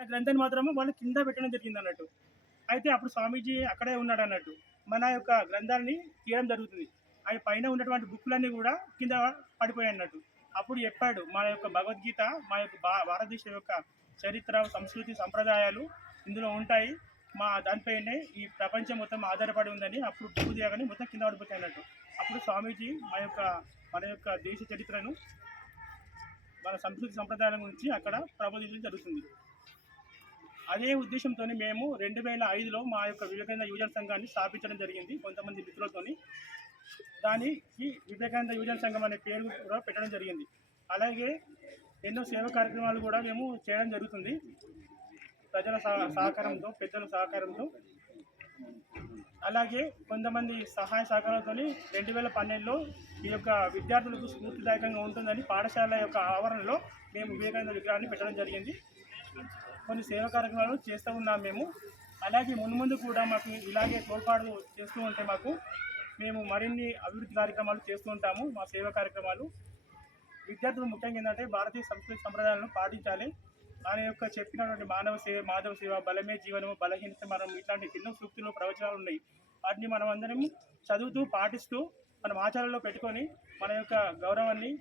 ఆ గ్రంథాన్ని మాత్రము వాళ్ళు కింద పెట్టడం జరిగింది అన్నట్టు. అయితే అప్పుడు స్వామీజీ అక్కడే ఉన్నాడు అన్నట్టు. మన యొక్క గ్రంథాన్ని తీయడం జరుగుతుంది. అవి పైన ఉన్నటువంటి బుక్కులన్నీ కూడా కింద పడిపోయాయి అన్నట్టు. అప్పుడు చెప్పాడు, మా యొక్క భగవద్గీత, మా యొక్క భారతదేశం యొక్క చరిత్ర, సంస్కృతి, సంప్రదాయాలు ఇందులో ఉంటాయి. మా దానిపైనే ఈ ప్రపంచం మొత్తం ఆధారపడి ఉందని. అప్పుడు బుక్కు తీయగానే మొత్తం కింద పడిపోతాయి అన్నట్టు. అప్పుడు స్వామీజీ మన యొక్క దేశ చరిత్రను, మన సంస్కృతి సంప్రదాయాల గురించి అక్కడ ప్రబోధించడం జరుగుతుంది. అదే ఉద్దేశంతో మేము 2005లో మా యొక్క వివేకానంద యువజన సంఘాన్ని స్థాపించడం జరిగింది కొంతమంది మిత్రులతోని. దానికి వివేకానంద యువజన సంఘం అనే పేరు కూడా పెట్టడం జరిగింది. అలాగే ఎన్నో సేవా కార్యక్రమాలు కూడా మేము చేయడం జరుగుతుంది ప్రజల సహకారంతో, పెద్దల సహకారంతో. అలాగే కొంతమంది సహాయ సహకారంతో 2012లో ఈ యొక్క విద్యార్థులకు స్ఫూర్తిదాయకంగా ఉంటుందని పాఠశాల యొక్క ఆవరణలో మేము వివేకానంద విగ్రహాన్ని పెట్టడం జరిగింది. కొన్ని సేవా కార్యక్రమాలు చేస్తూ ఉన్నాం మేము. అలాగే ముందు కూడా మాకు ఇలాగే తోడ్పాటు చేస్తూ ఉంటే మేము మరిన్ని అభివృద్ధి కార్యక్రమాలు చేస్తూ ఉంటాము. మా సేవా కార్యక్రమాలు విద్యార్థులు ముఖ్యంగా ఏంటంటే భారతీయ సంస్కృతి సంప్రదాయాలను పాటించాలి. ఆయన యొక్క చెప్పినటువంటి మాధవ సేవ, బలమే జీవనము, బలహీనత మరణం, ఇట్లాంటి ఎన్నో సూక్తులు, ప్రవచనాలు ఉన్నాయి. వాటిని మనం అందరం చదువుతూ పాటిస్తూ మనం ఆచారంలో పెట్టుకొని మన యొక్క గౌరవాన్ని,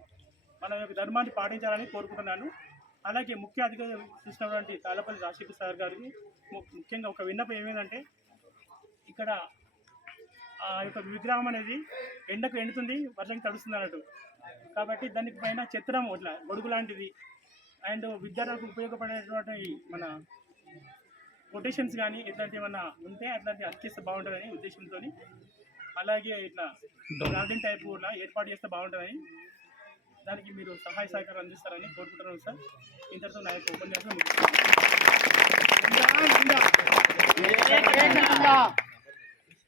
మన యొక్క ధర్మాన్ని పాటించాలని కోరుకుంటున్నాను. అలాగే ముఖ్య అతిథిగా చూసినటువంటి తాళ్ళపల్లి రాజశేఖర్ సార్ గారికి ముఖ్యంగా ఒక విన్నపం ఏమైందంటే, ఇక్కడ ఆ యొక్క విగ్రహం అనేది ఎండకు ఎండుతుంది, వర్షంకి తడుస్తుంది అన్నట్టు. కాబట్టి దానికి పైన చిత్రం ఇట్లా గొడుగు లాంటిది అండ్ విద్యార్థులకు ఉపయోగపడేటువంటి మన కొటేషన్స్ కానీ ఇట్లాంటివి ఏమన్నా ఉంటే అట్లాంటివి అతికిస్తే బాగుంటుందని ఉద్దేశంతో, అలాగే ఇట్లా గార్డెన్ టైప్ కూడా ఏర్పాటు చేస్తే బాగుంటుందని, దానికి మీరు సహాయ సహకారం అందిస్తారని కోరుకుంటున్నాను సార్. ఇంతటితో నా యొక్క ఉపన్యాసం ముగిస్తున్నాను.